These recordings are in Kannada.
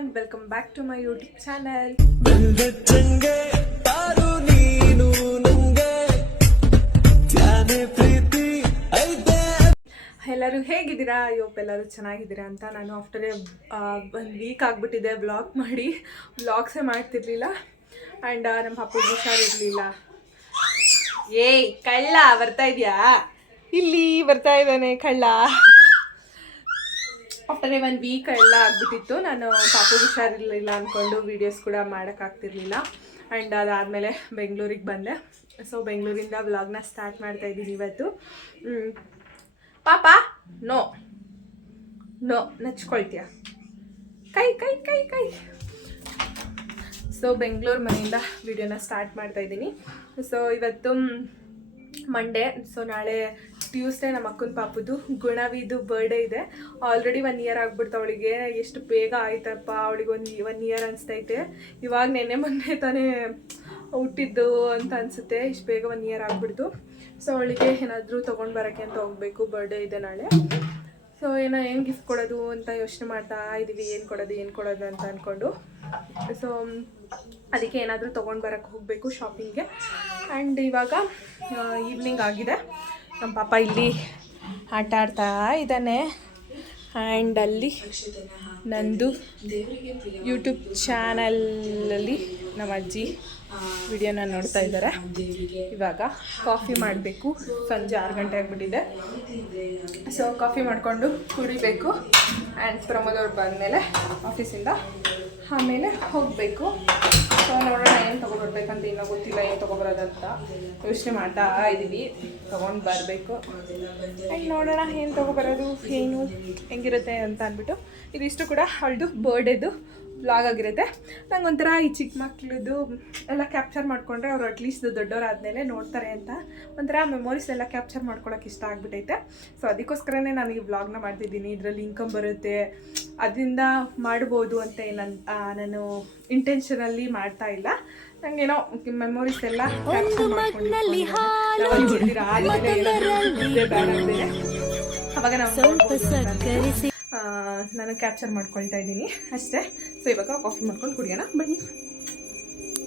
everyone, welcome back to my YouTube channel. ಎಲ್ಲರೂ ಹೇಗಿದ್ದೀರಾ? ಎಲ್ಲರೂ ಚೆನ್ನಾಗಿದ್ದೀರಾ ಅಂತ. ನಾನು ಆಫ್ಟರ್ ಒಂದು ವೀಕ್ ಆಗಿಬಿಟ್ಟಿದೆ ವ್ಲಾಗ್ ಮಾಡಿ, ವ್ಲಾಗ್ಸೇ ಮಾಡ್ತಿರ್ಲಿಲ್ಲ. ಆ್ಯಂಡ್ ನಮ್ಮ ಪಾಪು ಹುಷಾರಿರಲಿಲ್ಲ. ಏಯ್ ಕಳ್ಳ ಬರ್ತಾ ಇದೆಯಾ? ಇಲ್ಲಿ ಬರ್ತಾ ಇದ್ದಾನೆ ಕಳ್ಳ. ಆಫ್ಟರ್ 1 ವೀಕ್ ಎಲ್ಲ ಆಗಿಬಿಟ್ಟಿತ್ತು. ನಾನು ಪಾಪು ಹುಷಾರಿರಲಿಲ್ಲ ಅಂದ್ಕೊಂಡು ವೀಡಿಯೋಸ್ ಕೂಡ ಮಾಡೋಕ್ಕಾಗ್ತಿರ್ಲಿಲ್ಲ. ಆ್ಯಂಡ್ ಅದಾದಮೇಲೆ ಬೆಂಗಳೂರಿಗೆ ಬಂದೆ. ಸೊ ಬೆಂಗಳೂರಿಂದ ವ್ಲಾಗ್ನ ಸ್ಟಾರ್ಟ್ ಮಾಡ್ತಾಯಿದ್ದೀನಿ ಇವತ್ತು. ಪಾಪ ನೋ ನೋ ನಚ್ಕೊಳ್ತೀಯ, ಕೈ ಕೈ ಕೈ ಕೈ. ಸೊ ಬೆಂಗಳೂರು ಮನೆಯಿಂದ ವಿಡಿಯೋನ ಸ್ಟಾರ್ಟ್ ಮಾಡ್ತಾಯಿದ್ದೀನಿ. ಸೊ ಇವತ್ತು ಮಂಡೇ. ಸೊ ನಾಳೆ ಟ್ಯೂಸ್ಡೇ ನಮ್ಮ ಅಕ್ಕನ ಪಾಪುದು ಗುಣವಿದು ಬರ್ಡೇ ಇದೆ. ಆಲ್ರೆಡಿ 1 ಇಯರ್ ಆಗ್ಬಿಡ್ತು ಅವಳಿಗೆ. ಎಷ್ಟು ಬೇಗ ಆಯ್ತಪ್ಪ, ಅವಳಿಗೆ 1 ಇಯರ್ ಅನಿಸ್ತೈತೆ. ಇವಾಗ ನೆನ್ನೆ ಮೊನ್ನೆ ತಾನೇ ಹುಟ್ಟಿದ್ದು ಅಂತ ಅನಿಸುತ್ತೆ. ಇಷ್ಟು ಬೇಗ 1 ಇಯರ್ ಆಗ್ಬಿಡ್ತು. ಸೊ ಅವಳಿಗೆ ಏನಾದರೂ ತೊಗೊಂಡು ಬರೋಕ್ಕೆ ಅಂತ ಹೋಗಬೇಕು. ಬರ್ಡೇ ಇದೆ ನಾಳೆ. ಸೊ ಏನು ಗಿಫ್ಟ್ ಕೊಡೋದು ಅಂತ ಯೋಚನೆ ಮಾಡ್ತಾ ಇದ್ದೀವಿ. ಏನು ಕೊಡೋದು ಅಂತ ಅಂದ್ಕೊಂಡು. ಸೊ ಅದಕ್ಕೆ ಏನಾದರೂ ತೊಗೊಂಡು ಬರೋಕ್ಕೆ ಹೋಗಬೇಕು ಶಾಪಿಂಗ್ಗೆ. ಆ್ಯಂಡ್ ಇವಾಗ ಈವ್ನಿಂಗ್ ಆಗಿದೆ. ನಮ್ಮ ಪಾಪ ಇಲ್ಲಿ ಆಟ ಆಡ್ತಾ ಇದ್ದಾನೆ. ಆ್ಯಂಡ್ ಅಲ್ಲಿ ನಂದು ಯೂಟ್ಯೂಬ್ ಚಾನಲಲ್ಲಿ ನಮ್ಮ ಅಜ್ಜಿ ವಿಡಿಯೋನ ನೋಡ್ತಾ ಇದ್ದಾರೆ. ಇವಾಗ ಕಾಫಿ ಮಾಡಬೇಕು. ಸಂಜೆ 6 ಗಂಟೆ ಆಗಿಬಿಟ್ಟಿದೆ. ಸೊ ಕಾಫಿ ಮಾಡಿಕೊಂಡು ಕುಡಿಬೇಕು. ಆ್ಯಂಡ್ ಪ್ರಮೋದವ್ರು ಬಂದಮೇಲೆ ಆಫೀಸಿಂದ ಆಮೇಲೆ ಹೋಗಬೇಕು. ಸೊ ನೋಡೋಣ ಏನು ತೊಗೊಬರ್ಬೇಕಂತ ಇನ್ನೂ ಗೊತ್ತಿಲ್ಲ. ಏನು ತೊಗೊಬರೋದಂತ ಯೋಚನೆ ಮಾಡ್ತಾ ಇದ್ದೀವಿ. ತೊಗೊಂಡು ಬರಬೇಕು. ಆ್ಯಂಡ್ ನೋಡೋಣ ಏನು ತೊಗೊಬರೋದು, ಏನು ಹೆಂಗಿರುತ್ತೆ ಅಂತ ಅಂದ್ಬಿಟ್ಟು. ಇದಿಷ್ಟು ಕೂಡ ಅವಳದು ಬರ್ಡೇದು ವ್ಲಾಗ್ ಆಗಿರುತ್ತೆ. ನಂಗೆ ಒಂಥರ ಈ ಚಿಕ್ಕ ಮಕ್ಳದ್ದು ಎಲ್ಲ ಕ್ಯಾಪ್ಚರ್ ಮಾಡಿಕೊಂಡ್ರೆ ಅವ್ರು ಅಟ್ಲೀಸ್ಟ್ ದೊಡ್ಡವರಾದಮೇಲೆ ನೋಡ್ತಾರೆ ಅಂತ ಒಂಥರ ಮೆಮೊರೀಸ್ ಎಲ್ಲ ಕ್ಯಾಪ್ಚರ್ ಮಾಡ್ಕೊಳಕ್ಕೆ ಇಷ್ಟ ಆಗಿಬಿಟ್ಟೈತೆ. ಸೊ ಅದಕ್ಕೋಸ್ಕರನೇ ನಾನು ಈ ವ್ಲಾಗ್ನ ಮಾಡ್ತಿದ್ದೀನಿ. ಇದರಲ್ಲಿ ಇನ್ಕಮ್ ಬರುತ್ತೆ, ಅದರಿಂದ ಮಾಡ್ಬೋದು ಅಂತ ನಾನು ಇಂಟೆನ್ಷನಲ್ಲಿ ಮಾಡ್ತಾ ಇಲ್ಲ. ನನಗೇನೋ ಮೆಮೊರೀಸ್ ಎಲ್ಲ ಕ್ಯಾಪ್ಚರ್ ಮಾಡ್ಕೊಂಡಿದ್ದೀನಿ. ಅವಾಗ ನಾವು ನಾನು ಕ್ಯಾಪ್ಚರ್ ಮಾಡ್ಕೊಳ್ತಾ ಇದ್ದೀನಿ ಅಷ್ಟೇ. ಸೊ ಇವಾಗ ಕಾಫಿ ಮಾಡ್ಕೊಂಡು ಕುಡಿಯೋಣ ಬನ್ನಿ.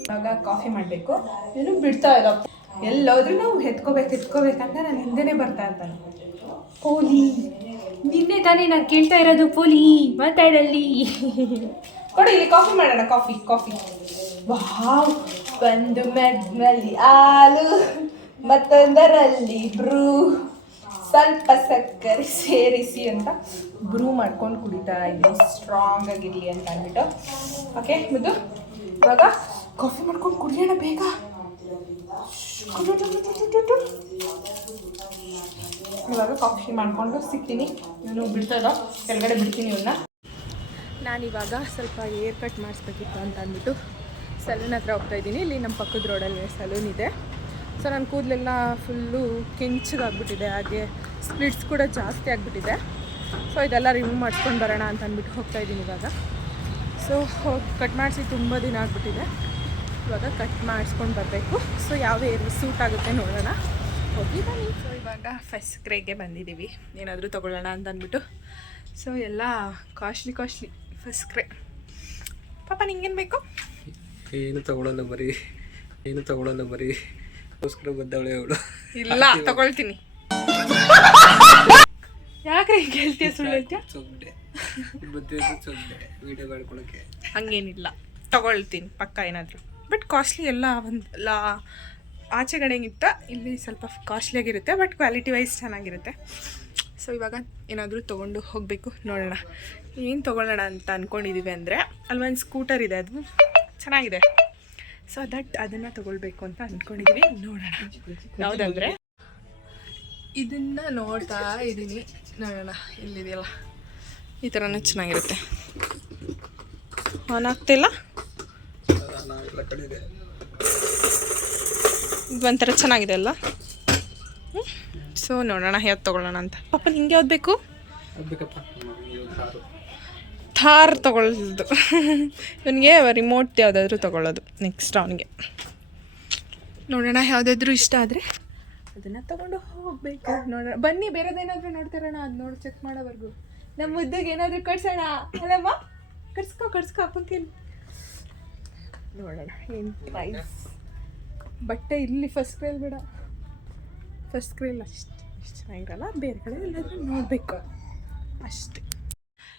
ಇವಾಗ ಕಾಫಿ ಮಾಡಬೇಕು. ಏನು ಬಿಡ್ತಾ ಇಲ್ಲ, ಎಲ್ಲೋದ್ರೂ ನಾವು ಎತ್ಕೋಬೇಕಂತ ನಾನು ಹಿಂದೆನೇ ಬರ್ತಾ ಇರ್ತಾನೆ. ಪೋಲಿ ನಿನ್ನೆ ತಾನೇ ನಾನು ಕೇಳ್ತಾ ಇರೋದು, ಪೋಲಿ ಮಾತಾಡಲ್ಲಿ ಕೊಡಿ. ಇಲ್ಲಿ ಕಾಫಿ ಮಾಡೋಣ. Coffee wow. ಒಂದು ಮೆಗ್ನಲ್ಲಿ ಹಾಲು, ಮತ್ತೊಂದರಲ್ಲಿ ಬ್ರೂ, ಸ್ವಲ್ಪ ಸಕ್ಕರೆ ಸೇರಿಸಿ ಅಂತ ಬ್ರೂ ಮಾಡ್ಕೊಂಡು ಕುಡಿತಾ ಇದ್ದೀನಿ, ಸ್ಟ್ರಾಂಗ್ ಆಗಿರಲಿ ಅಂತ ಅಂದ್ಬಿಟ್ಟು. ಓಕೆ ಮುದ್ದು, ಇವಾಗ ಕಾಫಿ ಮಾಡ್ಕೊಂಡು ಕುಡಿಯೋಣ ಬೇಗ. ಇವಾಗ ಕಾಫಿ ಮಾಡ್ಕೊಂಡು ಸಿಗ್ತೀನಿ. ಇನ್ನೂ ಬಿಡ್ತದ ಕೆಳಗಡೆ ಬಿಡ್ತೀನಿ ಇವನ್ನ. ನಾನಿವಾಗ ಸ್ವಲ್ಪ ಏರ್ ಕಟ್ ಮಾಡಿಸ್ಬೇಕಿತ್ತು ಅಂತ ಅಂದ್ಬಿಟ್ಟು ಸಲೂನ್ ಹತ್ರ ಹೋಗ್ತಾಯಿದ್ದೀನಿ. ಇಲ್ಲಿ ನಮ್ಮ ಪಕ್ಕದ ರೋಡಲ್ಲಿ ಸಲೂನ್ ಇದೆ. ಸೊ ನನ್ನ ಕೂದಲೆಲ್ಲ ಫುಲ್ಲು ಕೆಂಚಗಾಗ್ಬಿಟ್ಟಿದೆ, ಹಾಗೆ ಸ್ಪ್ಲಿಟ್ಸ್ ಕೂಡ ಜಾಸ್ತಿ ಆಗಿಬಿಟ್ಟಿದೆ. ಸೊ ಇದೆಲ್ಲ ರಿಮೂವ್ ಮಾಡಿಸ್ಕೊಂಡು ಬರೋಣ ಅಂತ ಅಂದ್ಬಿಟ್ಟು ಹೋಗ್ತಾಯಿದ್ದೀನಿ ಇವಾಗ. ಸೊ ಕಟ್ ಮಾಡಿಸಿ ತುಂಬ ದಿನ ಆಗಿಬಿಟ್ಟಿದೆ. ಇವಾಗ ಕಟ್ ಮಾಡಿಸ್ಕೊಂಡು ಬರಬೇಕು. ಸೊ ಯಾವ ಏರ್ ಸೂಟ್ ಆಗುತ್ತೆ ನೋಡೋಣ, ಹೋಗಿ ಬನ್ನಿ. ಸೊ ಇವಾಗ ಫಸ್ಟ್ ಕ್ರೇಗೆ ಬಂದಿದ್ದೀವಿ, ಏನಾದರೂ ತೊಗೊಳ್ಳೋಣ ಅಂತ ಅಂದ್ಬಿಟ್ಟು. ಸೊ ಎಲ್ಲ ಕಾಸ್ಟ್ಲಿ ಫಸ್ಟ್ ಕ್ರೇ. ಪಾಪ ನಿಂಗೇನು ಬೇಕು? ಏನು ತಗೊಳ್ಳೋಲ್ಲ ಬರೀ ಗೋಸ್ಕರ ಬಂದವಳೆ ಅವಳು. ಇಲ್ಲ ತಗೊಳ್ತೀನಿ. ಯಾಕ್ರೆ ಹಿಂಗೆ ಹೇಳ್ತೀಯ? ಸುಳ್ಳು ಹೇಳ್ತೀಯ? ವಿಡಿಯೋ ಮಾಡ್ಕೊಳಕ್ಕೆ ಹಂಗೇನಿಲ್ಲ, ತಗೊಳ್ತೀನಿ ಪಕ್ಕ ಏನಾದರೂ. ಬಟ್ ಕಾಸ್ಟ್ಲಿ ಎಲ್ಲ ಒಂದಲ್ಲ, ಆಚೆ ಕಡೆಗಿಂತ ಇಲ್ಲಿ ಸ್ವಲ್ಪ ಕಾಸ್ಟ್ಲಿಯಾಗಿರುತ್ತೆ, ಬಟ್ ಕ್ವಾಲಿಟಿ ವೈಸ್ ಚೆನ್ನಾಗಿರುತ್ತೆ. ಸೊ ಇವಾಗ ಏನಾದರೂ ತೊಗೊಂಡು ಹೋಗಬೇಕು. ನೋಡೋಣ ಏನು ತೊಗೊಳ್ಳೋಣ ಅಂತ ಅಂದ್ಕೊಂಡಿದ್ದೀವಿ. ಅಂದರೆ ಅಲ್ಲೊಂದು ಸ್ಕೂಟರ್ ಇದೆ, ಅದು ಚೆನ್ನಾಗಿದೆ. ಸೊ ಅದನ್ನು ತೊಗೊಳ್ಬೇಕು ಅಂತ ಅಂದ್ಕೊಂಡಿದ್ದೀವಿ. ನೋಡೋಣ ಯಾವುದಂದರೆ ಇದನ್ನು ನೋಡ್ತಾ ಇದ್ದೀನಿ. ನೋಡೋಣ ಇಲ್ಲಿದೆಯಲ್ಲ, ಈ ಥರನೂ ಚೆನ್ನಾಗಿರುತ್ತೆ. ಆನ್ ಆಗ್ತಿಲ್ಲ, ಇದು ಒಂಥರ ಚೆನ್ನಾಗಿದೆ ಅಲ್ಲ. ಸೊ ನೋಡೋಣ ಯಾವ್ದು ತೊಗೊಳ್ಳೋಣ ಅಂತ. ಪಾಪ ನಿಂಗೆ ಯಾವ್ದು ಬೇಕು? ಥಾರ್ ತೊಗೊಳ್ಳೋದು. ಇವನಿಗೆ ರಿಮೋಟ್ ಯಾವುದಾದ್ರೂ ತೊಗೊಳ್ಳೋದು ನೆಕ್ಸ್ಟ್ ಅವನಿಗೆ. ನೋಡೋಣ ಯಾವುದಾದ್ರೂ ಇಷ್ಟ ಆದರೆ ಅದನ್ನು ತೊಗೊಂಡು ಹೋಗಬೇಕು. ನೋಡೋಣ ಬನ್ನಿ, ಬೇರೆದೇನಾದರೂ ನೋಡ್ತಿರೋಣ. ಅದು ನೋಡಿ ಚೆಕ್ ಮಾಡೋವರೆಗೂ ನಮ್ಮ ಮುದ್ದಿಗೆ ಏನಾದರೂ ಕಟ್ಸೋಣ ಅಲ್ಲಮ್ಮ. ಕರ್ಸ್ಕೊ ಹಾಕೊಂತೀನಿ ನೋಡೋಣ ಏನು ಪ್ರೈಸ್. ಬಟ್ಟೆ ಇಲ್ಲಿ ಫಸ್ಟ್ ಕ್ರೈಲ್ ಬೇಡ, ಫಸ್ಟ್ ಕ್ರೈಲ್ ಅಷ್ಟು ಚೆನ್ನಾಗಿರಲ್ಲ, ಬೇರೆ ಕಡೆ ಎಲ್ಲಾದರೂ ನೋಡಬೇಕು ಅಷ್ಟೇ.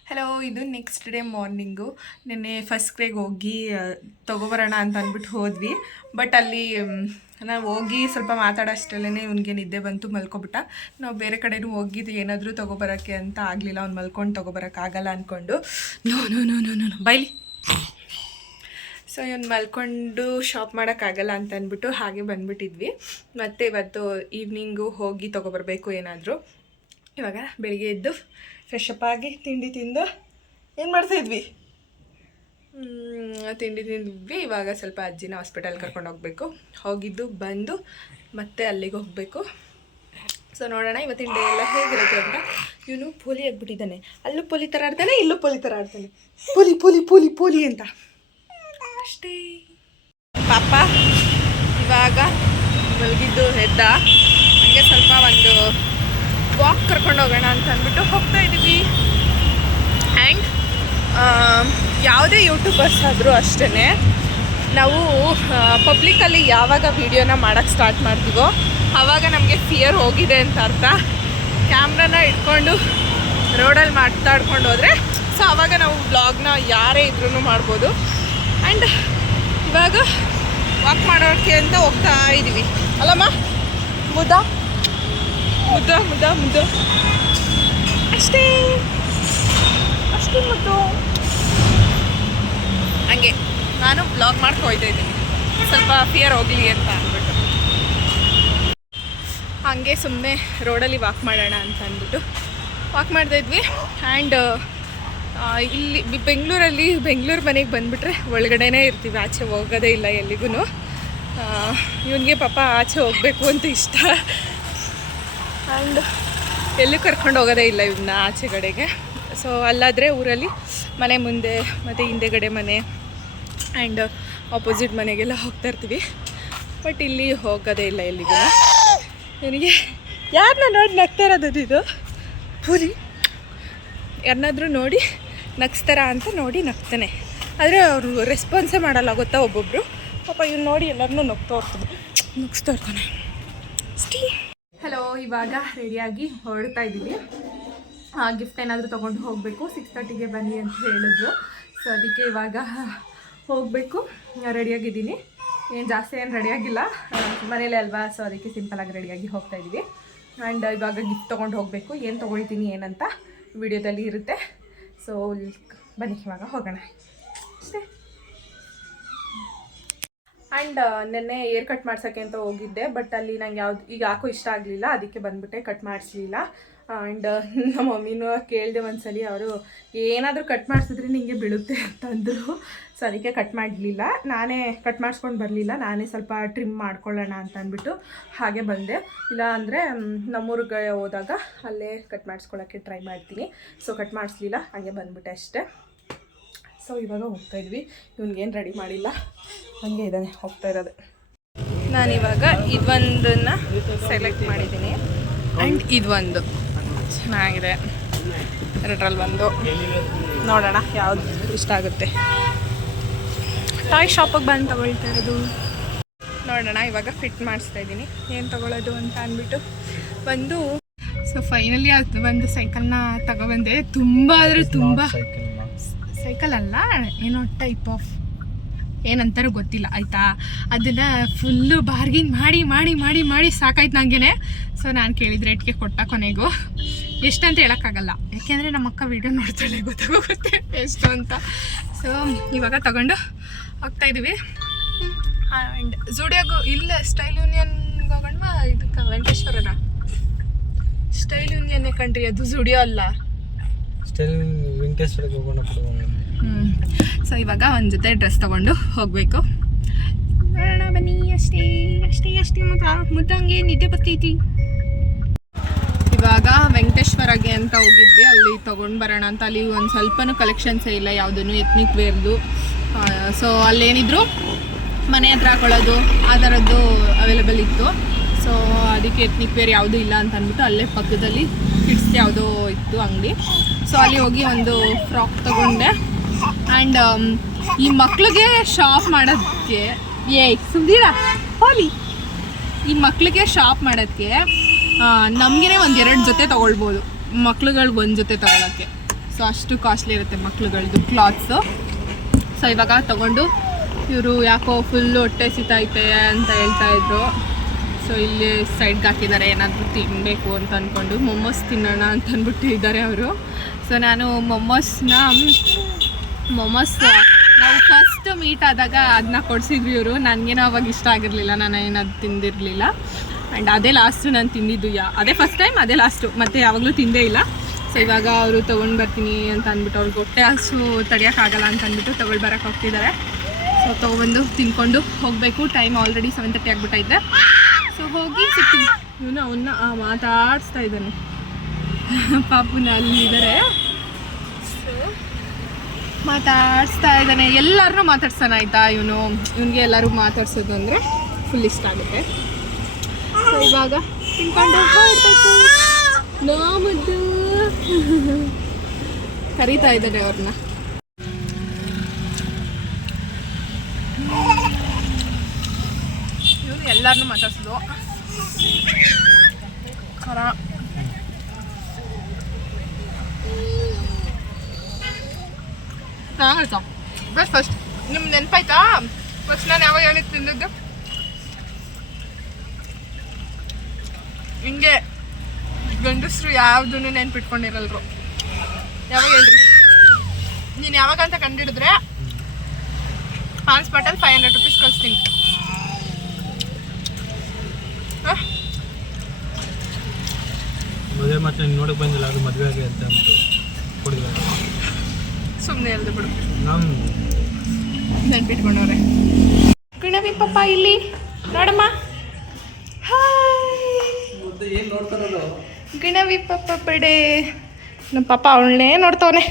ಹಲೋ, ಇದು ನೆಕ್ಸ್ಟ್ ಡೇ ಮಾರ್ನಿಂಗು. ನಿನ್ನೆ ಫಸ್ಟ್ ಕ್ರೈಗೆ ಹೋಗಿ ತೊಗೊಬರೋಣ ಅಂತ ಅಂದ್ಬಿಟ್ಟು ಹೋದ್ವಿ. ಬಟ್ ಅಲ್ಲಿ ನಾವು ಹೋಗಿ ಸ್ವಲ್ಪ ಮಾತಾಡೋಷ್ಟಲ್ಲೇ ಇವ್ನಿಗೆ ನಿದ್ದೆ ಬಂತು, ಮಲ್ಕೊಬಿಟ್ಟ. ನಾವು ಬೇರೆ ಕಡೆನೂ ಹೋಗಿದ್ದು ಏನಾದರೂ ತೊಗೊಬರೋಕ್ಕೆ ಅಂತ ಆಗಲಿಲ್ಲ. ಅವ್ನು ಮಲ್ಕೊಂಡು ತೊಗೊಬರೋಕ್ಕಾಗಲ್ಲ ಅಂದ್ಕೊಂಡು no no no no no ಬೈಲಿ. ಸೊ ಇವ್ನು ಮಲ್ಕೊಂಡು ಶಾಪ್ ಮಾಡೋಕ್ಕಾಗಲ್ಲ ಅಂತ ಅಂದ್ಬಿಟ್ಟು ಹಾಗೆ ಬಂದುಬಿಟ್ಟಿದ್ವಿ. ಮತ್ತು ಇವತ್ತು ಈವ್ನಿಂಗು ಹೋಗಿ ತೊಗೊಬರ್ಬೇಕು ಏನಾದರೂ. ಇವಾಗ ಬೆಳಿಗ್ಗೆ ಎದ್ದು ಫ್ರೆಶ್ ಅಪ್ ಆಗಿ ತಿಂಡಿ ತಿಂದು ಏನು ಮಾಡ್ತಾಯಿದ್ವಿ, ತಿಂಡಿ ತಿಂದ್ವಿ. ಇವಾಗ ಸ್ವಲ್ಪ ಅಜ್ಜಿನ ಹಾಸ್ಪಿಟಲ್ ಕರ್ಕೊಂಡು ಹೋಗಬೇಕು. ಹೋಗಿದ್ದು ಬಂದು ಮತ್ತೆ ಅಲ್ಲಿಗೆ ಹೋಗಬೇಕು. ಸೊ ನೋಡೋಣ ಇವತ್ತಿನ ಡೇ ಎಲ್ಲ ಹೇಗಿರುತ್ತೆ ಅಂತ. ಇವನು ಪೋಲಿ ಆಗಿಬಿಟ್ಟಿದ್ದಾನೆ. ಅಲ್ಲೂ ಪೋಲಿ ಥರ ಆಡ್ತಾನೆ, ಇಲ್ಲೂ ಪೋಲಿ ಥರ ಆಡ್ತಾನೆ. ಪೋಲಿ ಪೋಲಿ ಪೋಲಿ ಪೋಲಿ ಅಂತ ಅಷ್ಟೇ. ಪಾಪ ಇವಾಗ ಮಲಗಿದ್ದು ಎದ್ದ. ಹಂಗೆ ಸ್ವಲ್ಪ ಒಂದು ವಾಕ್ ಕರ್ಕೊಂಡು ಹೋಗೋಣ ಅಂತ ಅಂದ್ಬಿಟ್ಟು ಹೋಗ್ತಾ ಇದ್ದೀವಿ. ಆ್ಯಂಡ್ ಯಾವುದೇ ಯೂಟ್ಯೂಬರ್ಸ್ ಆದರೂ ಅಷ್ಟೇ, ನಾವು ಪಬ್ಲಿಕಲ್ಲಿ ಯಾವಾಗ ವೀಡಿಯೋನ ಮಾಡೋಕ್ಕೆ ಸ್ಟಾರ್ಟ್ ಮಾಡ್ತೀವೋ ಆವಾಗ ನಮಗೆ ಫಿಯರ್ ಹೋಗಿದೆ ಅಂತ ಅರ್ಥ. ಕ್ಯಾಮ್ರಾನ ಇಟ್ಕೊಂಡು ರೋಡಲ್ಲಿ ಮಾತಾಡ್ಕೊಂಡು ಹೋದರೆ ಸೊ ಆವಾಗ ನಾವು ವ್ಲಾಗ್ನ ಯಾರೇ ಇದ್ರೂ ಮಾಡ್ಬೋದು. ಆ್ಯಂಡ್ ಇವಾಗ ವಾಕ್ ಮಾಡೋಕ್ಕೆ ಅಂತ ಹೋಗ್ತಾ ಇದ್ದೀವಿ ಅಲ್ಲಮ್ಮ. ಮುದ್ದ ಮುದ್ದ ಮುದ್ದ ಮುದ್ದ ಅಷ್ಟೇ ಅಷ್ಟೇ ಮುದ್ದು. ಹಂಗೆ ನಾನು ಬ್ಲಾಗ್ ಮಾಡ್ಕೊಯ್ತಾ ಇದ್ದೀನಿ, ಸ್ವಲ್ಪ ಫಿಯರ್ ಹೋಗಲಿ ಅಂತ ಅಂದ್ಬಿಟ್ಟು. ಹಾಗೆ ಸುಮ್ಮನೆ ರೋಡಲ್ಲಿ ವಾಕ್ ಮಾಡೋಣ ಅಂತ ಅಂದ್ಬಿಟ್ಟು ವಾಕ್ ಮಾಡ್ತಾಯಿದ್ವಿ. ಆ್ಯಂಡ್ ಇಲ್ಲಿ ಬೆಂಗಳೂರು ಮನೆಗೆ ಬಂದುಬಿಟ್ರೆ ಒಳಗಡೆನೇ ಇರ್ತೀವಿ, ಆಚೆ ಹೋಗೋದೇ ಇಲ್ಲ ಎಲ್ಲಿಗೂ. ಇವನಿಗೆ ಪಾಪ ಆಚೆ ಹೋಗಬೇಕು ಅಂತ ಇಷ್ಟ. ಆ್ಯಂಡ್ ಎಲ್ಲೂ ಕರ್ಕೊಂಡು ಹೋಗೋದೇ ಇಲ್ಲ ಇವನ್ನ ಆಚೆ ಕಡೆಗೆ. ಸೊ ಅಲ್ಲಾದರೆ ಊರಲ್ಲಿ ಮನೆ ಮುಂದೆ ಮತ್ತು ಹಿಂದೆಗಡೆ ಮನೆ ಆ್ಯಂಡ್ ಆಪೋಸಿಟ್ ಮನೆಗೆಲ್ಲ ಹೋಗ್ತಾ ಇರ್ತೀವಿ. ಬಟ್ ಇಲ್ಲಿ ಹೋಗೋದೇ ಇಲ್ಲ ಎಲ್ಲಿಗೂ. ಇವನಿಗೆ ಯಾರನ್ನ ನೋಡಿ ನಗ್ತಾ ಇರೋದು ಇದು ಪೂರಿ, ಯಾರನ್ನಾದ್ರೂ ನೋಡಿ ನಗ್ಸ್ತಾರ ಅಂತ ನೋಡಿ ನಗ್ತಾನೆ. ಆದರೆ ಅವರು ರೆಸ್ಪಾನ್ಸೇ ಮಾಡಲ್ಲ ಗೊತ್ತಾ ಒಬ್ಬೊಬ್ಬರು. ಪಾಪ ಇವ್ನು ನೋಡಿ ಎಲ್ಲರನ್ನೂ ನಗಿಸ್ತಾ ಇರ್ತಾನೆ ಅಷ್ಟೇ. ಹಲೋ, ಇವಾಗ ರೆಡಿಯಾಗಿ ಹೊರಡ್ತಾ ಇದ್ದೀವಿ. ಗಿಫ್ಟ್ ಏನಾದರೂ ತೊಗೊಂಡು ಹೋಗಬೇಕು. 6:30ಗೆ ಬನ್ನಿ ಅಂತ ಹೇಳಿದ್ರು. ಸೊ ಅದಕ್ಕೆ ಇವಾಗ ಹೋಗಬೇಕು. ರೆಡಿಯಾಗಿದ್ದೀನಿ. ಜಾಸ್ತಿ ಏನು ರೆಡಿಯಾಗಿಲ್ಲ, ಮನೇಲೇ ಅಲ್ವಾ. ಸೊ ಅದಕ್ಕೆ ಸಿಂಪಲಾಗಿ ರೆಡಿಯಾಗಿ ಹೋಗ್ತಾ ಇದ್ದೀವಿ. ಆ್ಯಂಡ್ ಇವಾಗ ಗಿಫ್ಟ್ ತೊಗೊಂಡು ಹೋಗಬೇಕು. ಏನು ತೊಗೊಳ್ತೀನಿ ಏನಂತ ವಿಡಿಯೋದಲ್ಲಿ ಇರುತ್ತೆ. ಸೊ ಬನ್ನಿ ಇವಾಗ ಹೋಗೋಣ ಅಷ್ಟೇ. ಆ್ಯಂಡ್ ನೆನ್ನೆ ಏರ್ ಕಟ್ ಮಾಡ್ಸೋಕ್ಕೆ ಅಂತ ಹೋಗಿದ್ದೆ. ಬಟ್ ಅಲ್ಲಿ ನಂಗೆ ಈಗ ಯಾಕೋ ಇಷ್ಟ ಆಗಲಿಲ್ಲ, ಅದಕ್ಕೆ ಬಂದುಬಿಟ್ಟೆ ಕಟ್ ಮಾಡಿಸ್ಲಿಲ್ಲ. ಆ್ಯಂಡ್ ನಮ್ಮ ಮಮ್ಮಿನೂ ಕೇಳಿದೆ ಒಂದ್ಸಲಿ, ಅವರು ಏನಾದರೂ ಕಟ್ ಮಾಡಿಸಿದ್ರೆ ನಿಮಗೆ ಬೀಳುತ್ತೆ ಅಂತಂದರು. ಸೊ ಅದಕ್ಕೆ ಕಟ್ ಮಾಡಲಿಲ್ಲ, ನಾನೇ ಕಟ್ ಮಾಡಿಸ್ಕೊಂಡು ಬರಲಿಲ್ಲ. ನಾನೇ ಸ್ವಲ್ಪ ಟ್ರಿಮ್ ಮಾಡ್ಕೊಳ್ಳೋಣ ಅಂತ ಅಂದ್ಬಿಟ್ಟು ಹಾಗೆ ಬಂದೆ. ಇಲ್ಲ ಅಂದರೆ ನಮ್ಮೂರಿಗೆ ಹೋದಾಗ ಅಲ್ಲೇ ಕಟ್ ಮಾಡಿಸ್ಕೊಳ್ಳೋಕ್ಕೆ ಟ್ರೈ ಮಾಡ್ತೀನಿ. ಸೊ ಕಟ್ ಮಾಡಿಸ್ಲಿಲ್ಲ, ಹಾಗೆ ಬಂದುಬಿಟ್ಟೆ ಅಷ್ಟೇ. ಸೊ ಇವಾಗ ಹೋಗ್ತಾಯಿದ್ವಿ. ಇವ್ನಿಗೇನು ರೆಡಿ ಮಾಡಿಲ್ಲ, ಹಾಗೆ ಇದ್ದಾನೆ ಹೋಗ್ತಾ ಇರೋದು. ನಾನಿವಾಗ ಇದೊಂದನ್ನು ಸೆಲೆಕ್ಟ್ ಮಾಡಿದ್ದೀನಿ. ಆ್ಯಂಡ್ ಇದೊಂದು ಚೆನ್ನಾಗಿದೆ. ಎರಡರಲ್ಲಿ ಒಂದು ನೋಡೋಣ ಯಾವುದು ಇಷ್ಟ ಆಗುತ್ತೆ. ಟಾಯ್ ಶಾಪಿಗೆ ಬಂದು ತೊಗೊಳ್ತಾ ಇರೋದು. ನೋಡೋಣ ಇವಾಗ ಫಿಟ್ ಮಾಡಿಸ್ತಾ ಇದ್ದೀನಿ ಏನು ತೊಗೊಳ್ಳೋದು ಅಂತ ಅಂದ್ಬಿಟ್ಟು. ಒಂದು ಸೊ ಫೈನಲಿ ಅದು ಒಂದು ಸೈಕಲ್ನ ತಗೊಬಂದೆ. ತುಂಬ ಅಂದರೆ ತುಂಬ ಸೈಕಲ್ ಅಲ್ಲ, ಏನೋ ಟೈಪ್ ಆಫ್ ಏನಂತಾರೋ ಗೊತ್ತಿಲ್ಲ ಆಯಿತಾ. ಅದನ್ನು ಫುಲ್ಲು ಬಾರ್ಗಿನ್ ಮಾಡಿ ಮಾಡಿ ಮಾಡಿ ಮಾಡಿ ಸಾಕಾಯ್ತು ನನಗೇ. ಸೊ ನಾನು ಕೇಳಿದ ರೇಟ್ಗೆ ಕೊಟ್ಟ ಕೊನೆಗೂ. ಎಷ್ಟಂತ ಹೇಳೋಕ್ಕಾಗಲ್ಲ, ಯಾಕೆಂದರೆ ನಮ್ಮ ಅಕ್ಕ ವೀಡಿಯೋ ನೋಡ್ತಾಳೆ, ಗೊತ್ತಾಗುತ್ತೆ ಎಷ್ಟು ಅಂತ. ಸೊ ಇವಾಗ ತಗೊಂಡು ಹೋಗ್ತಾಯಿದ್ದೀವಿ. ಆ್ಯಂಡ್ ಜುಡಿಯೋಗೂ ಇಲ್ಲ, ಸ್ಟೈಲ್ ಯೂನಿಯನ್ಗೆ ಹೋಗೋಣ. ಇದಕ್ಕೆ ವೆಂಕಟೇಶ್ವರನ ಸ್ಟೈಲ್ ಯೂನಿಯನ್ನೇ ಕಣ್ರಿ, ಅದು ಜುಡಿಯೋ ಅಲ್ಲ. ವೆಂಕಟೇಶ್ವರಕ್ಕೆ ಹೋಗೋಣ. ಸೊ ಇವಾಗ ಒಂದು ಜೊತೆ ಡ್ರೆಸ್ ತೊಗೊಂಡು ಹೋಗಬೇಕು. ನೋಡೋಣ ಬನ್ನಿ. ಅಷ್ಟೇ ಅಷ್ಟೇ ಅಷ್ಟೇ ಮುದ್ದಂಗೆ ನಿದ್ದೆ ಬರ್ತೈತಿ. ಇವಾಗ ವೆಂಕಟೇಶ್ವರಗೆ ಅಂತ ಹೋಗಿದ್ವಿ, ಅಲ್ಲಿ ತೊಗೊಂಡು ಬರೋಣ ಅಂತ. ಅಲ್ಲಿ ಒಂದು ಸ್ವಲ್ಪನೂ ಕಲೆಕ್ಷನ್ಸೇ ಇಲ್ಲ ಯಾವುದೂ ಎತ್ನಿಕ್ ವೇರ್ದು. ಸೊ ಅಲ್ಲೇನಿದ್ರು ಮನೆ ಹತ್ರ ಹಾಕೊಳ್ಳೋದು ಆ ಥರದ್ದು ಅವೈಲೇಬಲ್ ಇತ್ತು. ಸೊ ಅದಕ್ಕೆ ಎತ್ನಿಕ್ ವೇರ್ ಯಾವುದೂ ಇಲ್ಲ ಅಂತ ಅಂದ್ಬಿಟ್ಟು ಅಲ್ಲೇ ಪಕ್ಕದಲ್ಲಿ ಕಿಡ್ಸ್ಗೆ ಯಾವುದೋ ಇತ್ತು ಅಂಗಡಿ. ಸೊ ಅಲ್ಲಿ ಹೋಗಿ ಒಂದು ಫ್ರಾಕ್ ತೊಗೊಂಡೆ. ಆ್ಯಂಡ್ ಈ ಮಕ್ಳಿಗೆ ಶಾಪ್ ಮಾಡೋದಕ್ಕೆ ಸುಂದೀರ ಹೋಲಿ ಈ ಮಕ್ಳಿಗೆ ಶಾಪ್ ಮಾಡೋದಕ್ಕೆ ನಮಗೇ ಒಂದೆರಡು ಜೊತೆ ತೊಗೊಳ್ಬೋದು, ಮಕ್ಳುಗಳ್ಗೆ ಒಂದು ಜೊತೆ ತೊಗೊಳಕ್ಕೆ. ಸೊ ಅಷ್ಟು ಕಾಸ್ಟ್ಲಿ ಇರುತ್ತೆ ಮಕ್ಳುಗಳದ್ದು ಕ್ಲಾತ್ಸು. ಸೊ ಇವಾಗ ತೊಗೊಂಡು ಇವರು ಯಾಕೋ ಫುಲ್ಲು ಹೊಟ್ಟೆ ಸಿತೈತೆ ಅಂತ ಹೇಳ್ತಾಯಿದ್ರು. ಸೊ ಇಲ್ಲಿ ಸೈಡ್ಗೆ ಹಾಕಿದ್ದಾರೆ ಏನಾದರೂ ತಿನ್ನಬೇಕು ಅಂತ ಅಂದ್ಕೊಂಡು ಮೊಮೋಸ್ ತಿನ್ನೋಣ ಅಂತ ಅಂದ್ಬಿಟ್ಟು ಇದ್ದಾರೆ ಅವರು. ಸೊ ನಾನು ಮೊಮೋಸ್ ನಾವು ಫಸ್ಟ್ ಮೀಟ್ ಆದಾಗ ಅದನ್ನ ಕೊಡಿಸಿದ್ವಿ ಇವರು. ನನಗೇನೋ ಅವಾಗ ಇಷ್ಟ ಆಗಿರಲಿಲ್ಲ, ನಾನು ಏನದು ತಿಂದಿರಲಿಲ್ಲ. ಆ್ಯಂಡ್ ಅದೇ ಲಾಸ್ಟು ನಾನು ತಿಂದಿದ್ದು, ಅದೇ ಫಸ್ಟ್ ಟೈಮ್, ಅದೇ ಲಾಸ್ಟು, ಮತ್ತು ಯಾವಾಗಲೂ ತಿಂದೇ ಇಲ್ಲ. ಸೊ ಇವಾಗ ಅವರು ತೊಗೊಂಡು ಬರ್ತೀನಿ ಅಂತ ಅಂದ್ಬಿಟ್ಟು ಅವ್ರಿಗೆ ಹೊಟ್ಟೆ ಹಸು ತಡೆಯೋಕ್ಕಾಗಲ್ಲ ಅಂತ ಅಂದ್ಬಿಟ್ಟು ತೊಗೊಂಡು ಬರೋಕ್ಕೆ ಹೋಗ್ತಿದ್ದಾರೆ. ಸೊ ತೊಗೊಬಂದು ತಿನ್ಕೊಂಡು ಹೋಗಬೇಕು. Time already 7:30 ಆಗಿಬಿಟ್ಟೈತೆ. ಸೊ ಹೋಗಿ ಸಿಗ್ತೀವಿ. ಇವನು ಅವನ್ನ ಮಾತಾಡಿಸ್ತಾ ಇದ್ದಾನೆ, ಪಾಪುನ ಅಲ್ಲಿ ಇದ್ದಾರೆ. ಸೊ ಮಾತಾಡಿಸ್ತಾ ಇದ್ದಾನೆ, ಎಲ್ಲರನ್ನೂ ಮಾತಾಡ್ಸೋಣ ಆಯಿತಾ. ಇವನಿಗೆ ಎಲ್ಲರೂ ಮಾತಾಡ್ಸೋದು ಅಂದರೆ ಫುಲ್ ಇಷ್ಟ ಆಗುತ್ತೆ. ಸೊ ಇವಾಗ ತಿನ್ಕೊಂಡು ಹೋಗ್ಬೇಕು. ಮುದ್ದು ಕರೀತಾ ಇದ್ದಾರೆ ಅವ್ರನ್ನ. ಇವನು ಎಲ್ಲರನ್ನೂ ಮಾತಾಡ್ಸೋದು ಖರ. ಆಯ್ತಾ ಬಸ್ ಫಸ್ಟ್ ನಿಮ್ಗೆ ನೆನಪಾಯ್ತಾ ಫಸ್ಟ್ ನಾನು ಯಾವಾಗ ಹೇಳಿದ್ದು ತಿಂದಿದ್ದು ಹಿಂಗೆ ಗಂಡಸರು ಯಾವುದನ್ನು ನೆನ್ಪಿಟ್ಕೊಂಡಿರಲ್ರು. ಯಾವಾಗ ಹೇಳ್ರಿ ನೀನು ಯಾವಾಗ ಅಂತ ಕಂಡಿಡಿದ್ರೆ ಆನ್ ಸ್ಪಾಟಲ್ಲಿ 500 ರೂಪೀಸ್ ಕಳಿಸ್ತೀನಿ. ಮದುವೆ ಮತ್ತೆ ನೋಡಕ್ಕೆ ಬಂದಿಲ್ಲ, ಅದು ಮದುವೆ ಆಗಿ ಅಂತ ಕೊಡಿದ್ದಾರೆ. ಸುಮ್ಮನೆ ಹೇಳ್ದೆ ಬಿಡು, ನಮ್ಮ ನೆನ್ಪಿಟ್ಕೊಂಡವ್ರೆ. ಗುಣವಿ ಪಾಪ ಇಲ್ಲಿ ನೋಡಮ್ಮ. ಏನು ನೋಡ್ತಾರದು ಗುಣವಿ ಪಾಪ ಬಡೆ. ನಮ್ಮ ಪಾಪ ಅವಳನ್ನೇ ನೋಡ್ತವನೆ.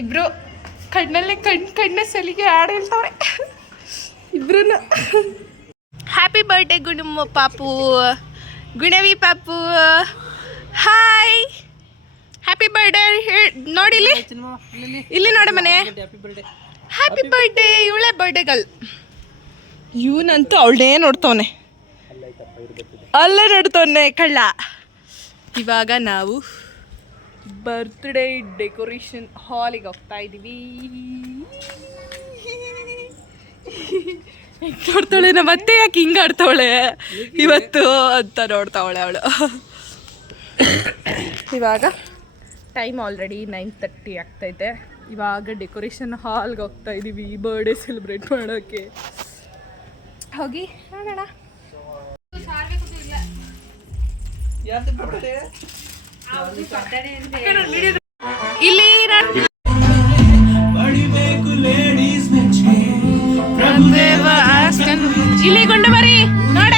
ಇಬ್ರು ಕಣ್ಣಲ್ಲೇ ಕಣ್ಣ ಸಲಿಗೆ ಹಾಡು ಹೇಳ್ತವ್ರೆ ಇಬ್ರು. ಹ್ಯಾಪಿ ಬರ್ಡೇ ಗುಣಮ್ಮ ಪಾಪು, ಗುಣವಿ ಪಾಪು. ಹಾಯ್ ಹ್ಯಾಪಿ ಬರ್ಡೇ ನೋಡಿಲಿ, ಇಲ್ಲಿ ನೋಡ ಮನೆ. Happy birthday. ಇವಳೇ ಬರ್ಡೇ ಗರ್ಲ್. ಇವನಂತೂ ಅವಳನ್ನೇ ನೋಡ್ತವನೆ, ಅಲ್ಲೇ ನೋಡ್ತವನೆ ಕಳ್ಳ. ಇವಾಗ ನಾವು ಬರ್ತ್ಡೇ ಡೆಕೋರೇಷನ್ ಹಾಲಿಗೆ ಹೋಗ್ತಾ ಇದ್ದೀವಿ. ನೋಡ್ತಾಳೆ ನಮ್ಮ ಅತ್ತೆ ಯಾಕೆ ಹಿಂಗೆ ಆಡ್ತಾವಳೆ ಇವತ್ತು ಅಂತ ನೋಡ್ತಾವಳೆ ಅವಳು. ಇವಾಗ ಟೈಮ್ ಆಲ್ರೆಡಿ 9:30 ಆಗ್ತೈತೆ. ಇವಾಗ ಡೆಕೋರೇಷನ್ ಹಾಲ್ಗೆ ಹೋಗ್ತಾ ಇದ್ದೀವಿ ಬರ್ಡೇ ಸೆಲೆಬ್ರೇಟ್ ಮಾಡೋಕ್ಕೆ. ಹೋಗಿ ನೋಡೋಣ. ಇಲ್ಲಿ ಇಲ್ಲಿ ಕೊಂಡು ಬರಿ ನೋಡ.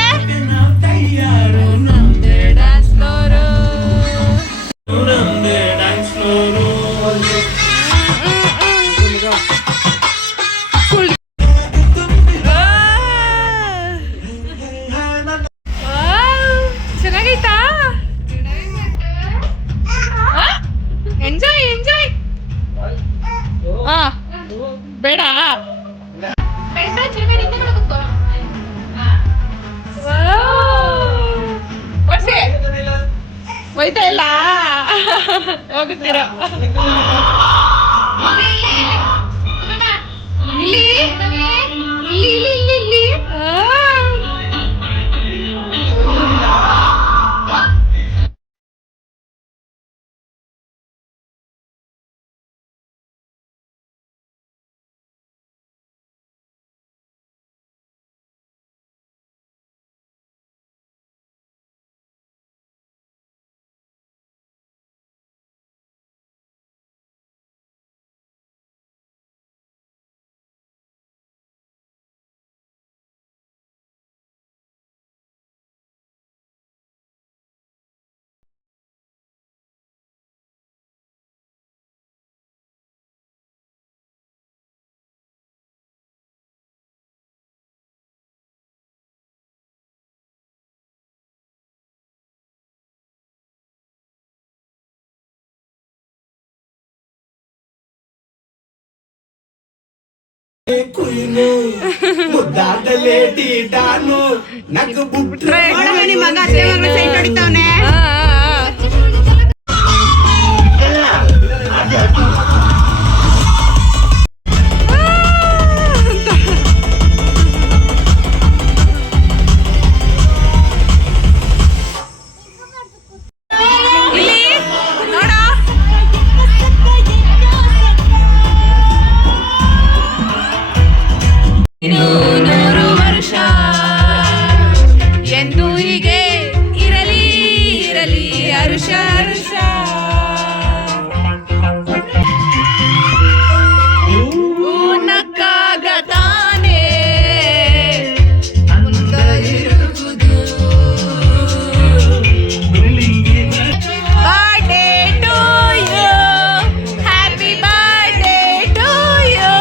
ಚೆನ್ನಾಗೈತಾ? ಎಂಜಾಯ್ ಬೇಡ ಹೋಯ್ತಾ ಇಲ್ಲ ಹೋಗುತ್ತೀರ ಕುಯ್ನು ಮುದ್ದಾದಲೇ ಡೀಟಾನು ನಗು ಬಿಟ್ರೆ ಮಗ ಅತ್ತೆ ಮಗಳು ಸೈಟ್ ಹೊಡಿತಾವನೆ. ನೂರು ವರ್ಷ ಎಂದು ಹೀಗೆ ಇರಲಿ ಇರಲಿ ಹರುಷ ಹರುಷ. ನಕ್ಕಾಗ ತಾನೇ ಮುಂದಿರುವುದು. Birthday to you, happy birthday to you,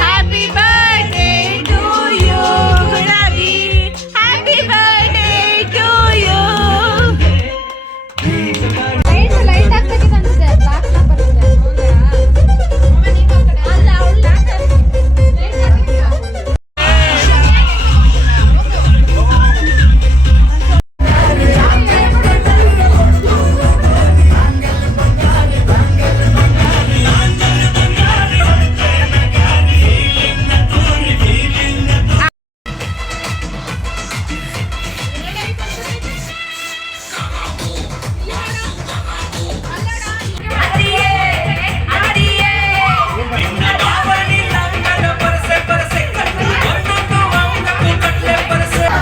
happy birthday to you Ravi, happy birthday to you. Light ಆಗ್ಬೇಕಿದೆ ಅನ್ಸುತ್ತೆ. ಬ್ಲಾಕ್ ನ ಬರುತ್ತೆ. ಅಲ್ಲ ಅವಳು ಲೈಟ್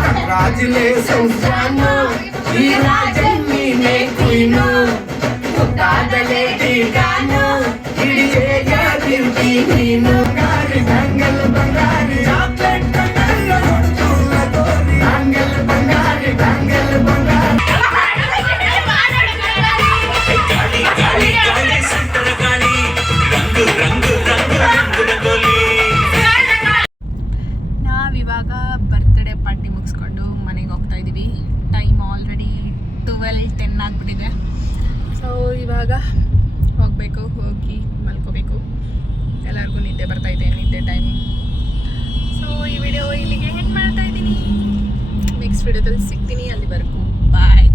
ಕಂಗ್ರಾಚುಲೇಷನ್ಸ್ ಜಾನು ಈ ರಾಜನ್ ನೀನೆ ಕುಯ್ನು ಮುದ್ದಾದಲೇ ಡೀಟಾನು ಇಡೀ ಏರಿಯಾಗಿರ್ತಿ ನೀನು. ಬಂಗಾರಿ ಬ್ಯಾಂಗಲ್ ಬಂಗಾರಿ ಚಾಕ್ಲೇಟ್ ಕಣ್ಣಲ್ಲ ಹೊಡ್ತುಲ್ಲ ತೋರಿ ಬ್ಯಾಂಗಲ್ ಬಂಗಾರಿ ಬ್ಯಾಂಗಲ್ ಬಂಗಾರಿ ಗಾಳಿ ಗಾಳಿ ಗಾಳಿ ಸುಂಟರ ಗಾಳಿ ರಂಗು ರಂಗು ರಂಗು ರಂಗು ರಂಗೋಲಿ. ನಾವಿವಾಗ ಬರ್ತ್ಡೇ ಪಾರ್ಟಿ ಮುಗಿಸ್ಕೊಂಡು ಮನೆಗೆ ಹೋಗ್ತಾ ಇದ್ದೀವಿ. ಟೈಮ್ ಆಲ್ರೆಡಿ 12:10 ಆಗಿಬಿಟ್ಟಿದೆ. ಸೊ ಇವಾಗ ಹೋಗಬೇಕು, ಹೋಗಿ ಮಲ್ಕೋಬೇಕು. ಎಲ್ಲರಿಗೂ ನಿದ್ದೆ ಬರ್ತಾ ಇದೆ, ನಿದ್ದೆ ಟೈಮ್. ಸೊ ಈ ವಿಡಿಯೋ ಇಲ್ಲಿಗೆ ಎಂಡ್ ಮಾಡ್ತಾ ಇದ್ದೀನಿ. ನೆಕ್ಸ್ಟ್ ವಿಡಿಯೋದಲ್ಲಿ ಸಿಗ್ತೀನಿ. ಅಲ್ಲಿವರೆಗೂ ಬಾಯ್.